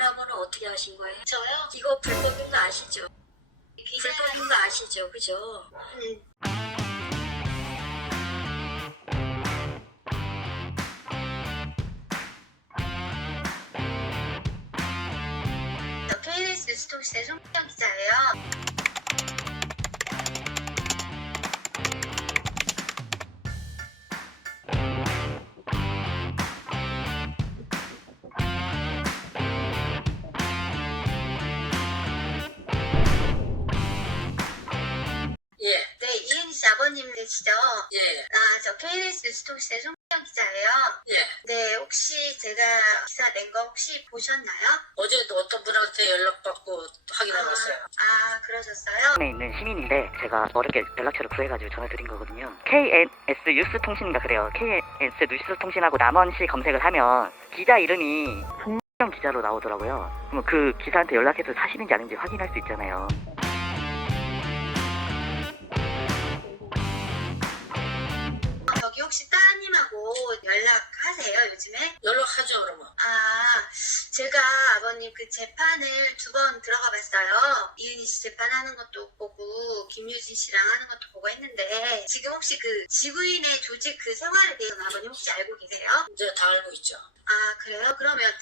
전화번호 어떻게 하신 거예요? 저요? 이거 불법인 거 아시죠? 불법인 거 아시죠? 그죠? KBS 뉴스통신의 송미경 기자예요. 예. 네, 이은희 씨 아버님 되시죠? 예. 저 KBS 뉴스통신의 송미경 기자예요. 예. 네, 혹시 제가 기사 낸 거 혹시 보셨나요? 어제도 어떤 분한테 연락받고 확인해봤어요. 그러셨어요? 에 있는 시민인데 제가 어렵게 연락처를 구해가지고 전화드린 거거든요. KNS 뉴스통신인가 그래요. KNS 뉴스통신하고 남원시 검색을 하면 기자 이름이 송미경 기자로 나오더라고요. 그럼 그 기자한테 연락해서 사실인지 아닌지 확인할 수 있잖아요. 저기 혹시 따님하고 연락하세요, 요즘에? 연락하죠, 그러면. 제가 아버님 그 재판을 2번 들어가 봤어요. 이은희 씨 재판하는 것도 보고 김유진 씨랑 하는 것도 보고 했는데 지금 혹시 그 지구인의 조직 그 생활에 대해서는 아버님 혹시 알고 계세요? 이제 다 알고 있죠. 그래요? 그러면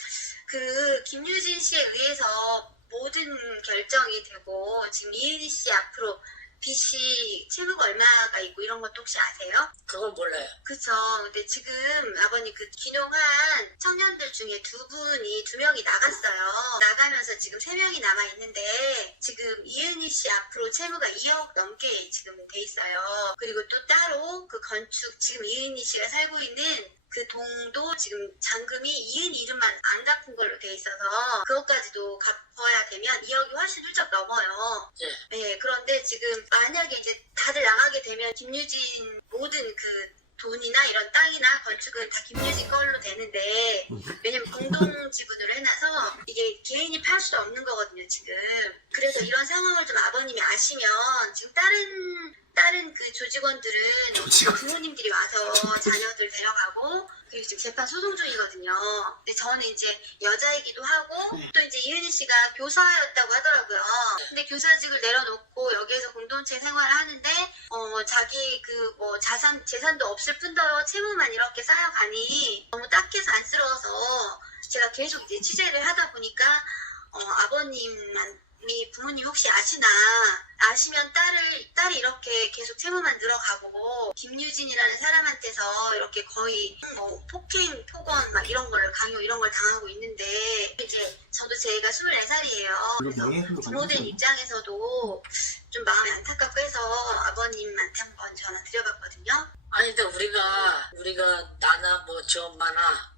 그 김유진 씨에 의해서 모든 결정이 되고 지금 이은희 씨 앞으로 빚이 채무가 얼마가 있고 이런 것도 혹시 아세요? 그건 몰라요. 그쵸. 근데 지금 아버님 그 귀농한 청년들 중에 2명이 나갔어요. 나가면서 지금 3명이 남아있는데 지금 이은희 씨 앞으로 채무가 2억 넘게 지금 돼 있어요. 그리고 또 따로 그 건축 지금 이은희 씨가 살고 있는 그 동도 지금 잔금이 이은희 이름만 안 갚은 걸로 돼 있어서 그것까지도 갚아야 되면 2억이 훨씬 훌쩍 넘어요. 예. 네, 그런데 지금 만약에 이제 다들 나가게 되면 김유진 모든 그 돈이나 이런 땅이나 건축은 다 김유진 걸로 되는데 왜냐면 공동 지분으로 해놔서 이게 개인이 팔 수 없는 거거든요, 지금. 그래서 이런 상황을 좀 아버님이 아시면 지금 다른 그 조직원들은 부모님들이 와서 자녀들 데려가고 그리고 지금 재판 소송 중이거든요. 근데 저는 이제 여자이기도 하고 또 이제 이은희 씨가 교사였다고 하더라고요. 근데 교사직을 내려놓고 여기에서 공동체 생활을 하는데 자기 그 뭐 재산도 없을 뿐더러 채무만 이렇게 쌓여가니 너무 딱해서 안쓰러워서 제가 계속 이제 취재를 하다 보니까 아버님이 부모님 혹시 아시면 딸이 이렇게 계속 채무만 늘어가고 김유진이라는 사람한테서 이렇게 거의 뭐 폭행, 폭언 막 이런 걸 강요 이런 걸 당하고 있는데 이제 저도 제가 24살이에요. 그래서 부모된 입장에서도 좀 마음이 안타깝고 해서 아버님한테 한번 전화 드려봤거든요. 아니, 근데 우리가 나나 뭐 저 엄마나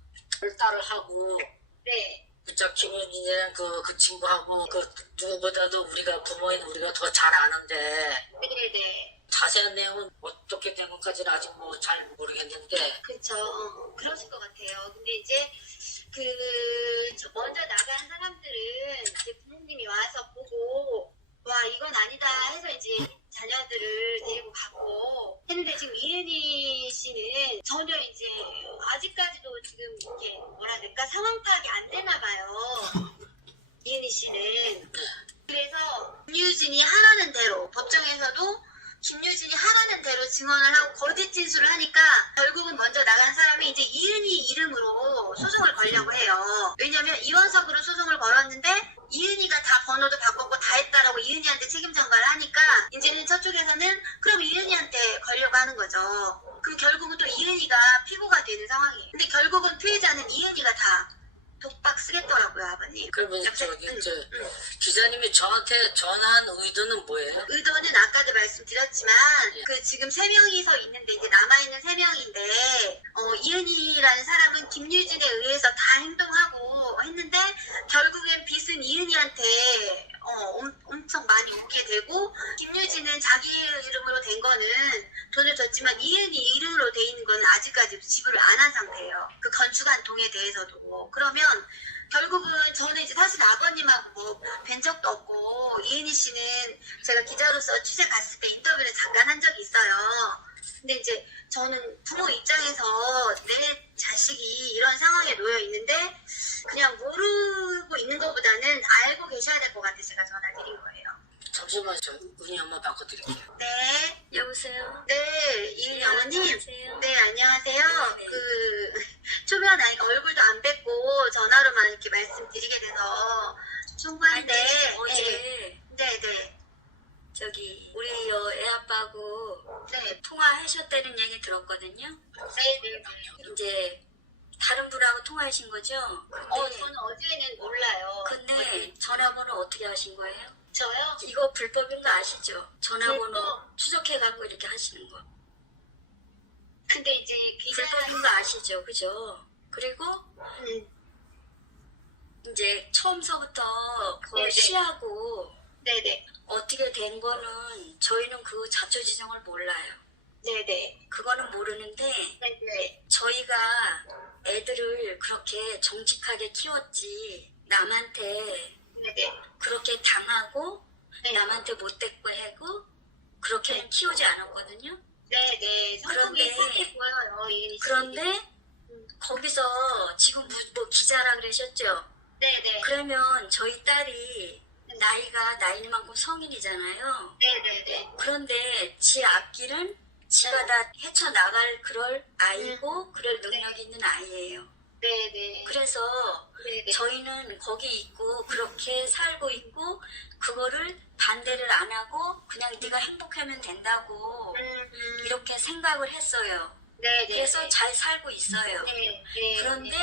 딸을 하고 네. 그쪽 김윤진이랑 그 친구하고 그 누구보다도 부모인 우리가 더 잘 아는데 네네. 자세한 내용은 어떻게 된 것까지는 아직 뭐 잘 모르겠는데. 그쵸. 그러실 것 같아요. 근데 이제 먼저 나간 사람들은 이제 부모님이 와서 보고 와 이건 아니다 해서 이제 자녀들을 데리고 갔고 했는데 지금 이은희 씨는 전혀 이제 아직까지도 지금 이렇게 뭐라 해야 될까 상황 파악이 안 되나 봐요. 이은희 씨는. 그래서 김유진이 하라는 대로 법정에서도 김유진이 하라는 대로 증언을 하고 거짓 진술을 하니까 결국은 먼저 나간 사람이 이제 이은희 이름으로 소송을 걸려고 해요. 왜냐면 이원석으로 소송을 걸었는데 이은희가 다 번호도 바꿨고 다 했다라고 이은희한테 책임 전가를 하니까 이제는 저쪽에서는 그럼 이은희한테 걸려고 하는 거죠. 그럼 결국은 또 이은희가 피고가 되는 상황이에요. 근데 결국은 피해자는 이은희가 다 독박 쓰겠더라고요, 아버님. 그러면 기자님이 저한테 전화한 의도는 뭐예요? 의도는 아까도 말씀드렸지만 그 지금 3명이서 있는데 이제 남아있는 3명인데 이은희라는 사람은 김유진에 의해서 다 행동하고 했는데 결국엔 빚은 이은희한테 엄청 많이 오게 되고 김유진은 자기 이름으로 된 거는 돈을 줬지만 이은희 이름으로 돼 있는 거는 아직까지 지불을 안 한 상태예요. 그 건축한 동에 대해서도. 그러면 결국은 저는 이제 사실 아버님하고 뭐 뵌 적도 없고 이은희 씨는 제가 기자로서 취재 갔을 때 인터뷰를 잠깐 한 적이 있어요. 근데 이제 저는 부모 입장에서 내 자식이 이런 상황에 놓여 있는데 그냥 모르고 있는 것보다는 알고 계셔야 될 것 같아서 제가 전화 드린 거예요. 잠시만 저 은희 엄마 바꿔드릴게요. 네. 여보세요? 네, 이은희 어머님. 안녕하세요. 네, 안녕하세요. 네. 초면 아니까 얼굴도 안 뵙고 전화로만 이렇게 말씀드리게 돼서 충분한데. 아니, 어제 네. 저기 우리 애 아빠하고 네. 통화하셨다는 얘기 들었거든요. 네. 이제 다른 분하고 통화하신 거죠? 근데, 저는 어제는 몰라요. 근데 전화번호 어떻게 하신 거예요? 저요? 이거 불법인 거 아시죠? 전화번호 불법. 추적해갖고 이렇게 하시는 거. 근데 이제 기자. 불법인 거 아시죠? 그죠? 그리고 이제 처음서부터 그 네네. 시하고 네네. 어떻게 된 거는 저희는 그 자초지종을 몰라요. 네네. 그거는 모르는데 네네. 저희가 애들을 그렇게 정직하게 키웠지 남한테 네네. 그렇게 당하고 네. 남한테 못됐고 하고 그렇게는 키우지 않았거든요. 네네. 그런데- 성품이 그렇게 보여요, 이은희 씨. 그런데 거기서 지금 뭐 기자라 그러셨죠? 네네. 그러면 저희 딸이 나이가 나이만큼 성인이잖아요. 네네네. 그런데 지 앞길은 지가 다 헤쳐나갈 그럴 아이고 그럴 능력이 있는 아이예요. 네네. 그래서 네네. 저희는 거기 있고 그렇게 살고 있고 그거를 반대를 안 하고 그냥 네가 행복하면 된다고 이렇게 생각을 했어요. 네네. 그래서 잘 살고 있어요. 네. 네. 그런데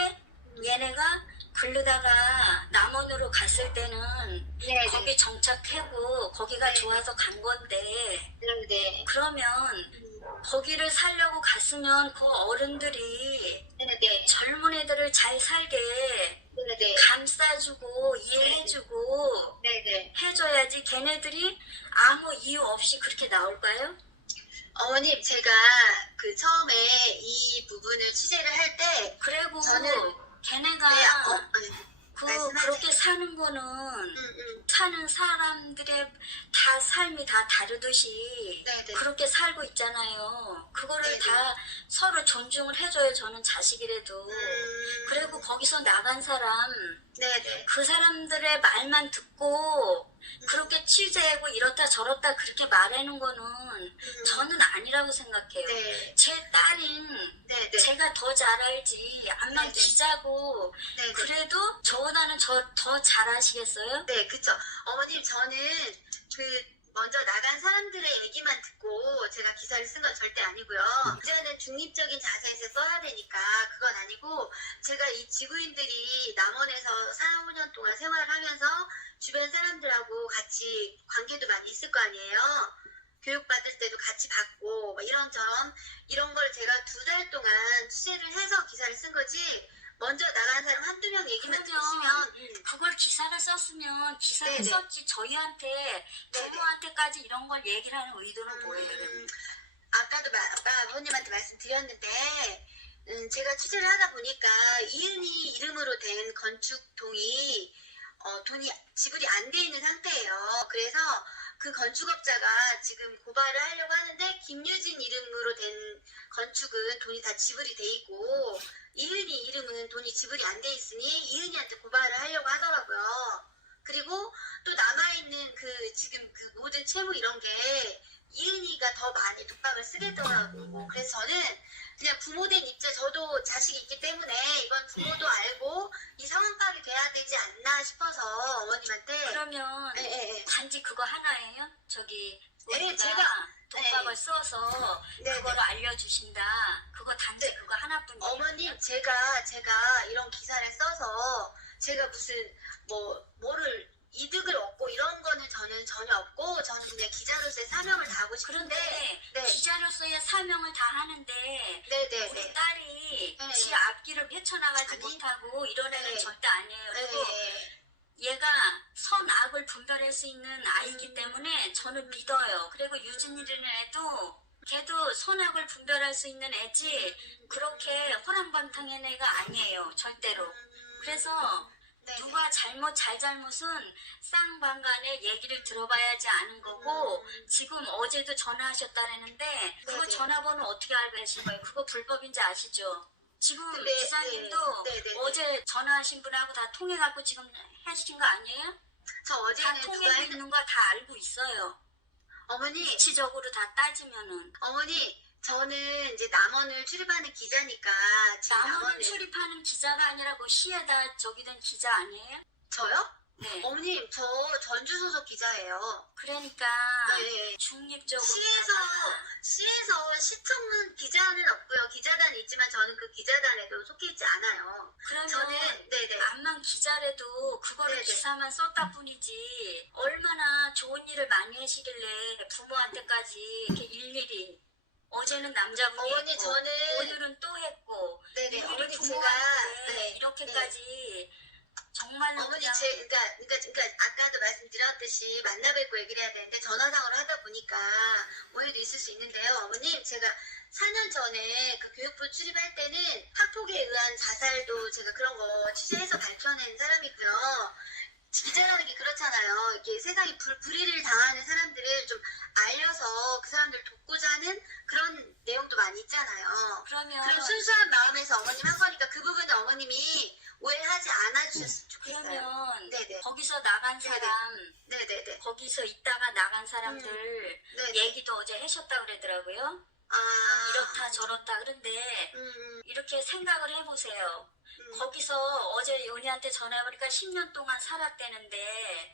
얘네가 글르다가 남원으로 갔을 때는 네. 거기 정착하고 거기가 좋아서 간 건데 네네. 그러면 거기를 살려고 갔으면 그 어른들이 네네. 젊은 애들을 잘 살게 네네. 감싸주고 이해해주고 네네. 해줘야지 걔네들이 아무 이유 없이 그렇게 나올까요? 어머님, 제가 처음에 이 부분을 취재를 할 때, 그리고 저는- 걔네가 네, 말씀하세요. 그렇게 사는 거는 사는 사람들의 다 삶이 다 다르듯이 네네. 그렇게 살고 있잖아요. 그거를 네네. 다 서로 존중을 해줘요. 저는 자식이라도. 그리고 거기서 나간 사람 네네. 그 사람들의 말만 듣고 그렇게 취재하고 이렇다 저렇다 그렇게 말하는 거는 저는 아니라고 생각해요. 네. 제 딸인 네네. 제가 더 잘 알지. 암만 네네. 기자고 네네. 그래도 저보다는 더 잘하시겠어요? 네, 그쵸. 어머님, 저는 먼저 나간 사람들의 얘기만 듣고 제가 기사를 쓴 건 절대 아니고요. 기자는 중립적인 자세에서 써야 되니까 그건 아니고, 제가 이 지구인들이 남원에서 4, 5년 동안 생활하면서 주변 사람들하고 같이 관계도 많이 있을 거 아니에요. 교육받을 때도 같이 받고, 뭐 이런저런, 이런 걸 제가 2달 동안 취재를 해서 기사를 쓴 거지, 먼저 나간 사람 한두 명 얘기만 그러면 들으시면, 그걸 기사를 썼으면 기사를 네네. 썼지 저희한테 부모한테까지 이런 걸 얘기를 하는 의도는 뭐예요? 아까도 아까 아버님한테 말씀드렸는데, 제가 취재를 하다 보니까 이은희 이름으로 된 건축동이 돈이 지불이 안 돼 있는 상태예요. 그래서 그 건축업자가 지금 고발을 하려고 하는데, 김유진 이름으로 된 건축은 돈이 다 지불이 돼 있고, 이은희 이름은 돈이 지불이 안 돼 있으니 이은희한테 고발을 하려고 하더라고요. 그리고 또 남아있는 지금 모든 채무 이런 게 이은희가 더 많이 독박을 쓰겠더라고요. 그래서 저는 그냥 부모된 입장, 저도 자식이 있기 때문에 이건 부모도 알고 이 상황 파악이 돼야 되지 않나 싶어서 어머님한테. 그러면 네. 단지 그거 하나예요? 저기 네, 우리가 제가- 독박을 써서 네, 그거를 알려주신다. 그거 단지 그거 하나뿐이에요. 어머님, 제가 이런 기사를 써서 제가 무슨 뭐를 이득을 얻고 이런 거는 저는 전혀 없고, 저는 그냥 기자로서의 사명을 다하고 싶은데. 그런데 네. 기자로서의 사명을 다 하는데 네네. 우리 딸이 네. 지 앞길을 헤쳐나가지 아니, 못하고 이런 애는 네. 절대 아니에요. 그리고 얘가 선악을 분별할 수 있는 아이기 때문에 저는 믿어요. 그리고 유진이라는 애도 걔도 선악을 분별할 수 있는 애지 그렇게 호랑방탕한 애가 아니에요. 절대로. 그래서 누가 잘못은 쌍방간의 얘기를 들어봐야지 아는 거고, 지금 어제도 전화하셨다랬는데 그거 네네. 전화번호 어떻게 알고 계신 거예요? 그거 불법인지 아시죠? 지금 근데, 기사님도 네. 어제 전화하신 분하고 다 통해갖고 지금 하신 거 아니에요? 저 다 어제는 누가 통해고 했는 있는 거 다 알고 있어요. 어머니 위치적으로 다 따지면은. 어머니 저는 이제 남원을 출입하는 기자니까 지금 남원을 출입하는 기자가 아니라 뭐 시에다 저기 된 기자 아니에요? 저요? 네. 어머님 저 전주 소속 기자예요. 그러니까 네. 중립적으로 시에서 시청은 기자는 없고요. 기자단이 있지만 저는 그 기자단에도 속해 있지 않아요. 그러면 저는 네네. 암만 기자라도 그거를 네네. 기사만 썼다 뿐이지 얼마나 좋은 일을 많이 하시길래 부모한테까지 이렇게 일일이 어제는 남자분이 어머니 했고 저는 오늘은 또 했고 네네 일일이 어머니 제가 부모한테 네. 이렇게까지 정말로 어머니 그냥 그러니까 아까도 말씀드렸듯이 만나 뵙고 얘기를 해야 되는데 전화상으로 하다 보니까 오해도 있을 수 있는데요. 어머님 제가 4년 전에 그 교육부 출입할 때는 학폭에 의한 자살도 제가 그런 거 취재해서 밝혀낸 사람이고요. 기자라는 게 그렇잖아요. 이렇게 세상에 불의를 당하는 사람들을 좀 알려서 그 사람들 돕고자 하는 그런 내용도 많이 있잖아요. 그럼 순수한 마음에서 어머님 한 거니까 그 부분은 어머님이 오해하지 않아 주셨으면 좋겠어요. 그러면 네네. 거기서 나간 사람 네네네. 거기서 있다가 나간 사람들 네네. 얘기도 어제 하셨다 그러더라고요. 아. 이렇다 저렇다 그런데 이렇게 생각을 해보세요. 거기서 어제 연희한테 전화해보니까 10년 동안 살았대는데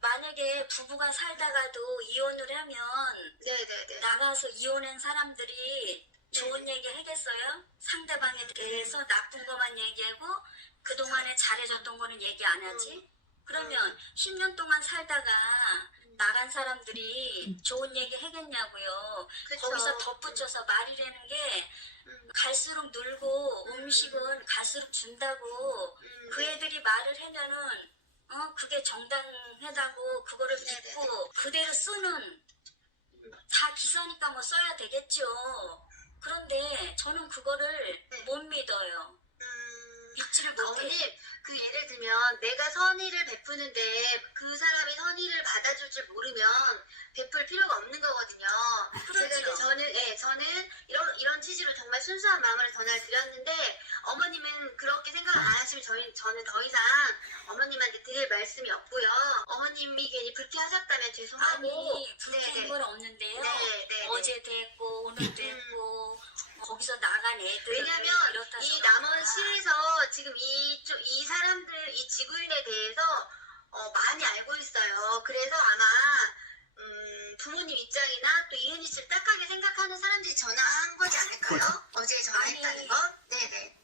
만약에 부부가 살다가도 이혼을 하면 네네네. 나가서 이혼한 사람들이 좋은 얘기 하겠어요? 상대방에 대해서 나쁜 것만 얘기하고 그동안에 잘해줬던 거는 얘기 안 하지? 그러면 10년 동안 살다가 나간 사람들이 좋은 얘기 하겠냐고요. 그쵸. 거기서 덧붙여서 말이라는 게 갈수록 늘고 음식은 갈수록 준다고 그 애들이 말을 하면은 그게 정당하다고 그거를 믿고 그대로 쓰는 다 기사니까 뭐 써야 되겠죠. 그런데 저는 그거를 못 믿어요. 믿지를 못해. 어머님, 그 예를 들면 내가 선의를 베푸는데 그 사람이 선의를 받아줄 줄 모르면 베풀 필요가 없는 거거든요. 그렇죠. 제가 이제 저는 이런 취지로 정말 순수한 마음으로 전화를 드렸는데 어머님은 그렇게 생각 안 하시면 저는 더 이상 어머님한테 드릴 말씀이 없고요. 어머님이 괜히 불쾌하셨다면 죄송하고. 아니 불쾌한 건 없는데요. 네. 어제도 했고 오늘도 했고 거기서 나간 애들 왜냐면 이 남원시에서 지금 이 사람들 이 지구인에 대해서 많이 알고 있어요. 그래서 아마 부모님 입장이나 또 이은희 씨를 딱하게 생각하는 사람들이 전화한 거지 않을까요? 어제 전화했다는 거? 네네.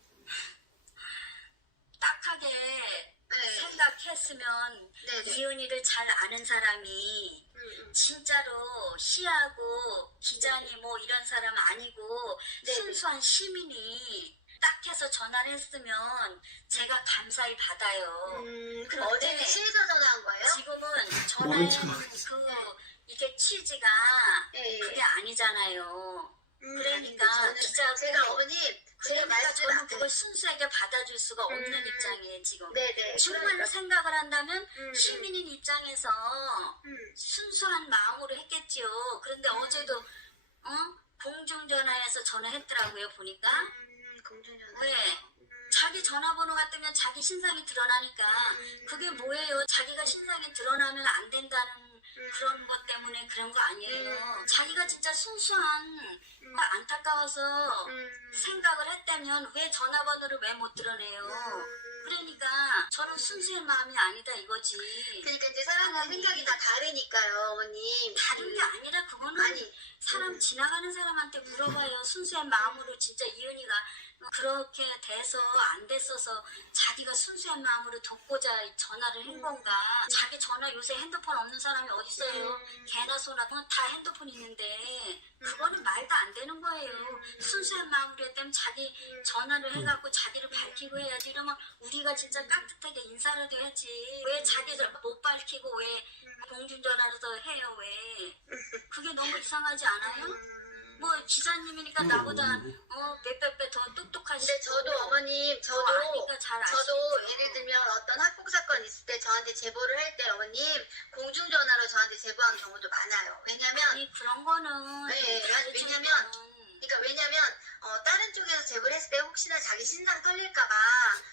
딱하게 네. 생각했으면 네네. 이은희를 잘 아는 사람이 진짜로 시하고 기자니 뭐 이런 사람 아니고 네네. 순수한 시민이 딱 해서 전화를 했으면 제가 감사히 받아요. 그럼 어제는 시에서 전화한 거예요? 지금은 전화는 이게 취지가 네. 그게 아니잖아요. 그러니까 기자고 제가 어머님 제가 그러니까 저는 말씀 그걸 순수하게 받아줄 수가 없는 입장이에요 지금. 네네. 정말로 생각을 한다면 시민인 입장에서 음. 순수한 마음으로 했겠지요. 그런데 어제도 공중전화에서 전화했더라고요 보니까. 공중전화. 왜? 자기 전화번호가 뜨면 자기 신상이 드러나니까 그게 뭐예요? 자기가 신상이 드러나면 안 된다는 그런 것 때문에 그런 거 아니에요. 자기가 진짜 순수한 안타까워서 생각을 했다면 왜 전화번호를 왜 못 드러내요? 그러니까 저는 순수한 마음이 아니다 이거지. 그러니까 이제 사람들 생각이 다 다르니까요, 어머님. 다른 게 아니라 그거는 아니. 사람 지나가는 사람한테 물어봐요. 순수한 마음으로 진짜 이은희가 그렇게 돼서 안 됐어서 자기가 순수한 마음으로 돕고자 전화를 한 건가. 자기 전화 요새 핸드폰 없는 사람이 어디 있어요. 개나 소나 다 핸드폰 있는데 그거는 말도 안 되는 거예요. 순수한 마음으로 했다면 자기 전화를 해갖고 자기를 밝히고 해야지. 이러면 우리가 진짜 깍듯하게 인사라도 해야지. 왜 자기를 못 밝히고 왜 공중전화라도 해요 왜. 그게 너무 이상하지 않아요? 뭐 기자님이니까 나보다 몇백 배 더 똑똑하시고. 근데 저도 어머님, 저도 잘 저도 아시겠죠. 예를 들면 어떤 학폭 사건 있을 때 저한테 제보를 할 때 어머님 공중전화로 저한테 제보한 경우도 많아요. 왜냐면 아니 그런 거는 네, 다르죠, 왜냐면 이거는. 그러니까 왜냐면 다른 쪽에서 제보를 했을 때 혹시나 자기 신상 털릴까봐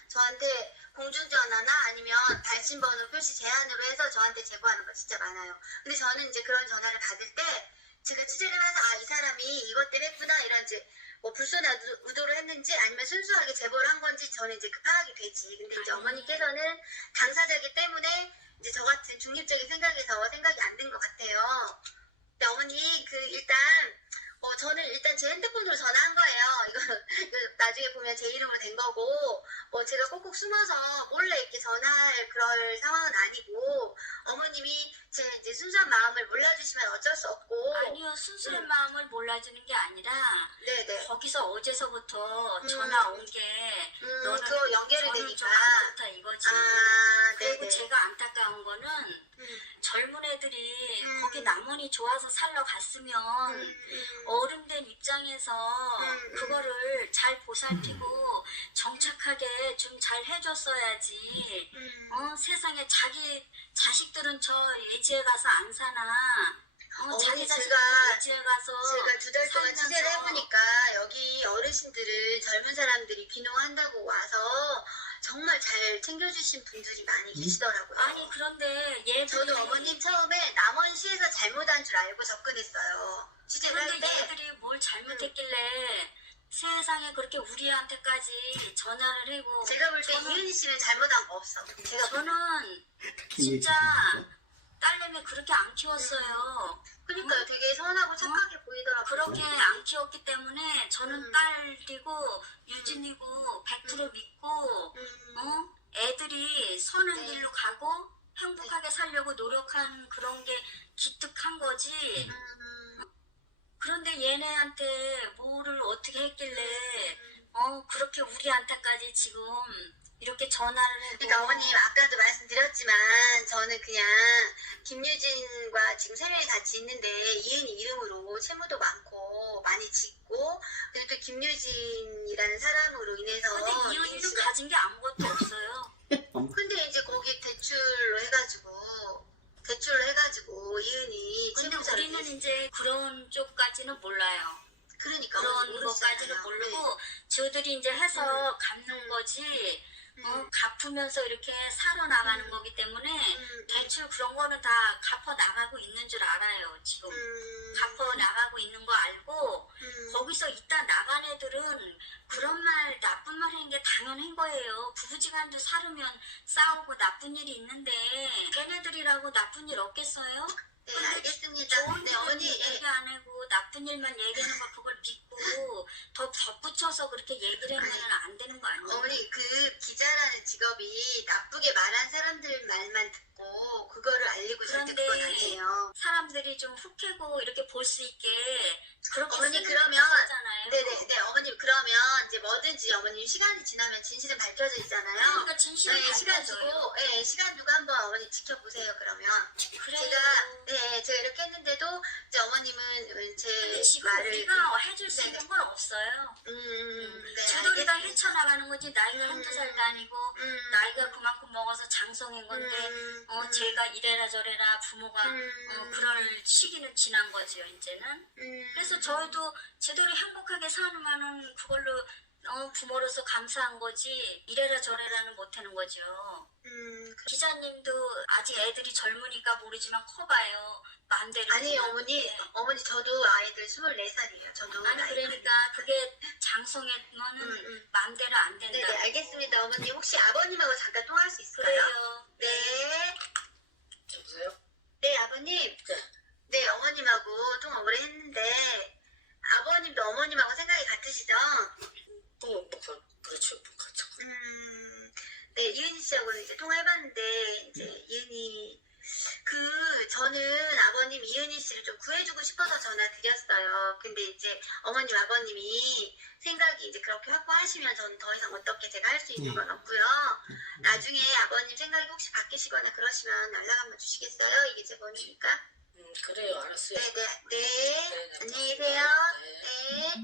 저한테 공중전화나 아니면 발신번호 표시 제한으로 해서 저한테 제보하는 거 진짜 많아요. 근데 저는 이제 그런 전화를 받을 때 제가 취재를 해서 이 사람이 이것 때문에 했구나 이런 이제 뭐 불손한 의도를 했는지 아니면 순수하게 제보를 한 건지 저는 이제 그 파악이 되지. 근데 이제 어머니께서는 당사자이기 때문에 이제 저 같은 중립적인 생각에서 생각이 안 든 것 같아요. 근데 어머니 일단 저는 일단 제 핸드폰으로 전화한 거예요. 이거 나중에 보면 제 이름으로 된 거고 제가 꼭꼭 숨어서 몰래 이렇게 전화할 그럴 상황은 아니고 어머님이 제 이제 순수한 마음을 몰라주시면 어쩔 수 없고 아니요, 순수한 마음을 몰라주는 게 아니라 네네 거기서 어제서부터 전화 온 게 너는 그거 연결이 저는 되니까 좀 안 좋다 이거지. 그리고 네네 제가 안타까운 거는 젊은 애들이 거기 남원이 좋아서 살러 갔으면 어른된 입장에서 그거를 잘 보살피고 정착하게 좀 잘 해줬어야지. 세상에 자기 자식들은 저 예지에 가서 안 사나. 자기 자식들 예지에 가서 제가 2달 동안 살면서 취재를 해보니까 여기 어르신들을 젊은 사람들이 귀농한다고 와서 정말 잘 챙겨주신 분들이 많이 계시더라고요. 아니 그런데 얘들이 저도 어머님 처음에 남원시에서 잘못한 줄 알고 접근했어요. 취재를 할 그런데 때. 얘들이 뭘 잘못했길래 세상에 그렇게 우리한테까지 전화를 하고 제가 볼 때 이은희 씨는 잘못한 거 없어. 저는 진짜 딸내미 그렇게 안 키웠어요. 그러니까요. 되게 선하고 착하게 보이더라고요. 그렇게 안 키웠기 때문에 저는 딸이고 유진이고 100% 믿고 애들이 선한 길로 가고 행복하게 살려고 노력한 그런 게 기특한 거지. 그런데 얘네한테 뭐를 어떻게 했길래 그렇게 우리한테까지 지금 이렇게 전화를 해도 그러니까 어머님 아까도 말씀드렸지만 저는 그냥 김유진과 지금 3명이 같이 있는데 이은희 이름으로 채무도 많고 많이 짓고 그리고 또 김유진이라는 사람으로 인해서 근데 이은이는 가진 게 아무것도 없어요. 근데 이제 거기 대출로 해가지고 이은희 근데 채무자를 우리는 이제 그런 쪽까지는 몰라요. 그러니까 그런 것까지는 모르고 저들이 이제 해서 갚는 거지. 갚으면서 이렇게 살아나가는 거기 때문에 대출 그런 거는 다 갚아 나가고 있는 줄 알아요. 지금 갚아 나가고 있는 거 알고 거기서 이따 나간 애들은 그런 말 나쁜 말 하는 게 당연한 거예요. 부부지간도 살으면 싸우고 나쁜 일이 있는데 걔네들이라고 나쁜 일 없겠어요? 네 알겠습니다. 좋은 네 일은 어머니 얘기 안 하고 나쁜 일만 얘기하는 거 그걸 믿고 더 덧붙여서 그렇게 얘기를 하면 안 되는 거 아니에요? 어머니 그 기자라는 직업이 나쁘게 말한 사람들 말만 듣고 그거를 알리고 절대 그런데 그건 아니에요. 사람들이 좀 훅해고 이렇게 볼 수 있게 그렇게 어머니 쓰는 그러면 거잖아요. 네네 어머님 그러면 이제 뭐든지 어머님 시간이 지나면 진실은 밝혀져 있잖아요. 그러니까 진실을 네, 시간 밝혀줘요. 두고 시간 두고 한번 어머니 지켜보세요. 그러면 그래요. 제가 이렇게 했는데도 이제 어머님은 근데 제 지금 말을 우리가 해줄 수 네네. 있는 건 없어요. 네, 저들이 다 알겠습니다. 헤쳐나가는 거지 나이가 한두 살도 아니고 나이가 그만큼 먹어서 장성인 건데 제가 이래라 저래라 부모가 그럴 시기는 지난 거죠 이제는. 그래서 저희도 제대로 행복하게 사는만은 그걸로 부모로서 감사한 거지 이래라 저래라는 못하는 거죠. 기자님도 아직 애들이 젊으니까 모르지만 커봐요. 마음대로. 아니 어머니 되는데. 어머니 저도 아이들 24살이에요. 저도 아니 그러니까 그게 장성에는 마음대로 안 된다. 네네 알겠습니다. 어머니 혹시 아버님하고 잠깐 통화할 수 있을까요? 그래요. 네. 여보세요? 네 아버님. 네 어머님하고 통화 오래 했는데 아버님도 어머님하고 생각이 같으시죠? 그렇죠. 그렇죠. 네 이은희 씨하고는 이제 통화해봤는데 이제 이은희 저는 아버님 이은희 씨를 좀 구해주고 싶어서 전화 드렸어요. 근데 이제 어머님 아버님이 생각이 이제 그렇게 확고하시면 저는 더 이상 어떻게 제가 할 수 있는 건 없고요. 나중에 아버님 생각이 혹시 바뀌시거나 그러시면 연락 한번 주시겠어요? 이게 제 번호니까. 그래요. 알았어요. 네네. 네. 네, 안녕히 계세요. 네. 네.